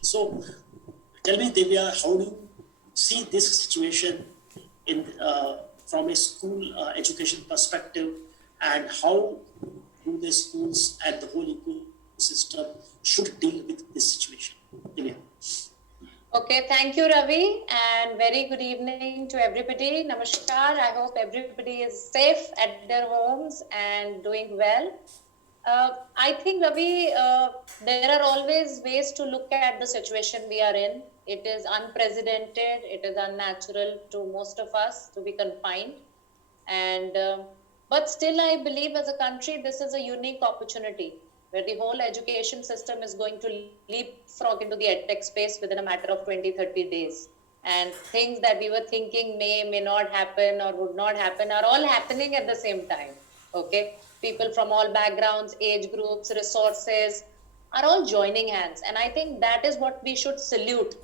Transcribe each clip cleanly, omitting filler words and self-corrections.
So, tell me, Divya, how do you see this situation in from a school education perspective, and how do the schools and the whole ecosystem should deal with this situation? Divya. Okay, thank you, Ravi, and very good evening to everybody. Namaskar. I hope everybody is safe at their homes and doing well. I think, Ravi, there are always ways to look at the situation we are in. It is unprecedented, it is unnatural to most of us to be confined. And but still, I believe as a country, this is a unique opportunity where the whole education system is going to leapfrog into the edtech space within a matter of 20, 30 days. And things that we were thinking may not happen or would not happen are all happening at the same time. Okay, people from all backgrounds, age groups, resources are all joining hands, and I think that is what we should salute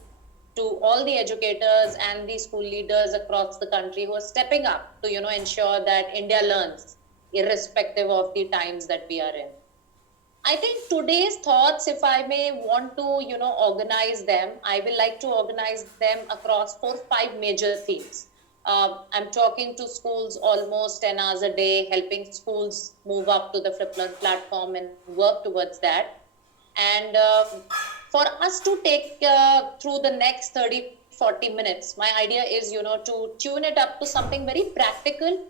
to all the educators and the school leaders across the country who are stepping up to ensure that India learns irrespective of the times that we are in. I think today's thoughts, if I may want to organize them, I will like to organize them across 4 5 major themes. I'm talking to schools almost 10 hours a day, helping schools move up to the FlipLearn platform and work towards that. And for us to take through the next 30 40 minutes, my idea is to tune it up to something very practical.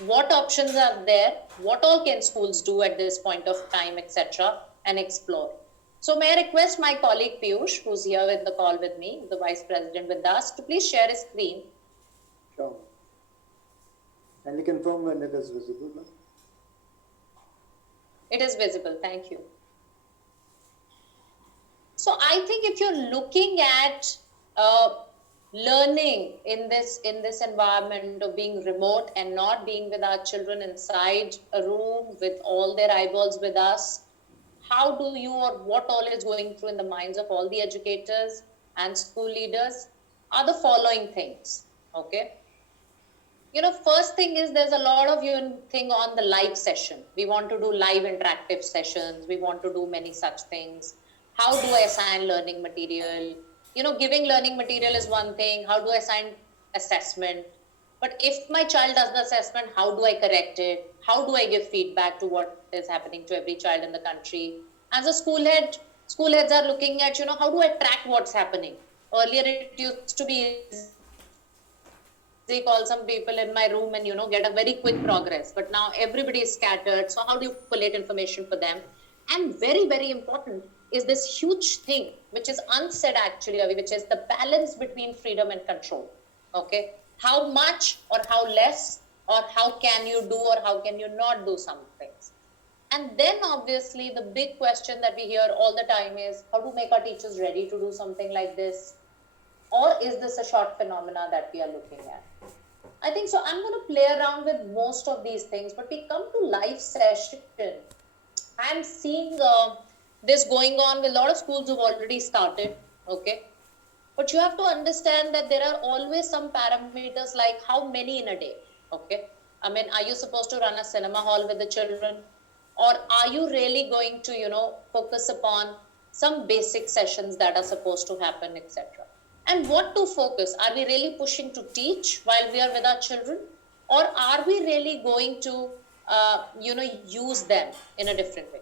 What options are there, what all can schools do at this point of time, etc., and explore. So may I request my colleague Piyush, who's here in the call with me, the vice president with us, to please share his screen. Sure. Kindly confirm when it is visible. It is visible, thank you. So I think if you're looking at learning in this environment of being remote and not being with our children inside a room with all their eyeballs with us, how do you, or what all is going through in the minds of all the educators and school leaders are the following things. Okay, first thing is there's a lot of thing on the live session. We want to do live interactive sessions. We want to do many such things. How do I assign learning material? Giving learning material is one thing. How do I assign assessment? But if my child does the assessment, how do I correct it? How do I give feedback to what is happening to every child in the country? As a school heads are looking at, how do I track what's happening? Earlier, it used to be call some people in my room and get a very quick progress, but now everybody is scattered. So how do you collate information for them? And very, very important is this huge thing which is unsaid actually, Ravi, which is the balance between freedom and control. Okay, how much or how less, or how can you do or how can you not do some things? And then obviously the big question that we hear all the time is how to make our teachers ready to do something like this, or is this a short phenomena that we are looking at? I think so. I'm going to play around with most of these things, but we come to live session. I'm seeing this going on with a lot of schools who've already started. Okay, but you have to understand that there are always some parameters like how many in a day. Okay, I mean, are you supposed to run a cinema hall with the children, or are you really going to focus upon some basic sessions that are supposed to happen, etc.? And what to focus? Are we really pushing to teach while we are with our children, or are we really going to use them in a different way?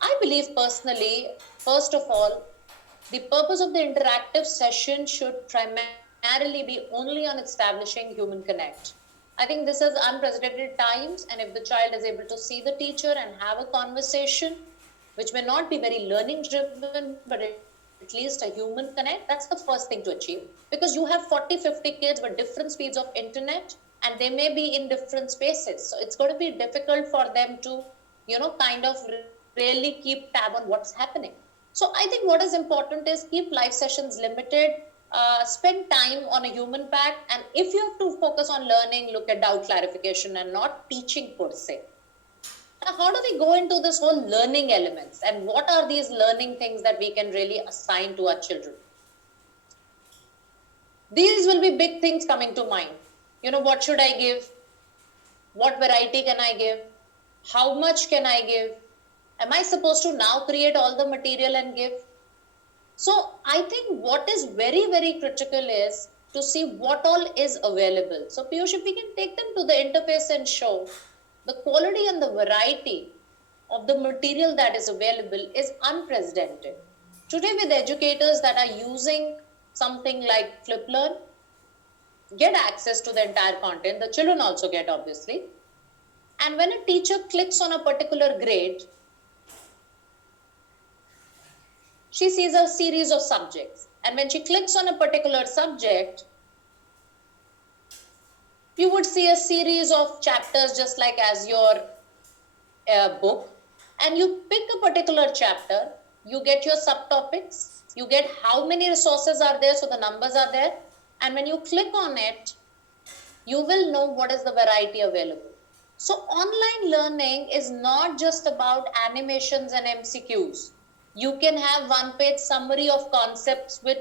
I believe personally, first of all, the purpose of the interactive session should primarily be only on establishing human connect. I think this is unprecedented times, and if the child is able to see the teacher and have a conversation, which may not be very learning driven, but at least a human connect, that's the first thing to achieve. Because you have 40, 50 kids with different speeds of internet, and they may be in different spaces. So it's going to be difficult for them to, kind of really keep tab on what's happening. So I think what is important is keep live sessions limited, spend time on a human pack, and if you have to focus on learning, look at doubt clarification and not teaching per se. Now, how do we go into this whole learning elements, and what are these learning things that we can really assign to our children? These will be big things coming to mind. What should I give? What variety can I give? How much can I give? Am I supposed to now create all the material and give? So I think what is very, very critical is to see what all is available. So Piyush, if we can take them to the interface and show the quality and the variety of the material that is available is unprecedented. Today with educators that are using something like FlipLearn, get access to the entire content, the children also get obviously. And when a teacher clicks on a particular grade, she sees a series of subjects. And when she clicks on a particular subject, you would see a series of chapters just like as your book. And you pick a particular chapter, you get your subtopics, you get how many resources are there, so the numbers are there. And when you click on it, you will know what is the variety available. So online learning is not just about animations and MCQs. You can have one-page summary of concepts with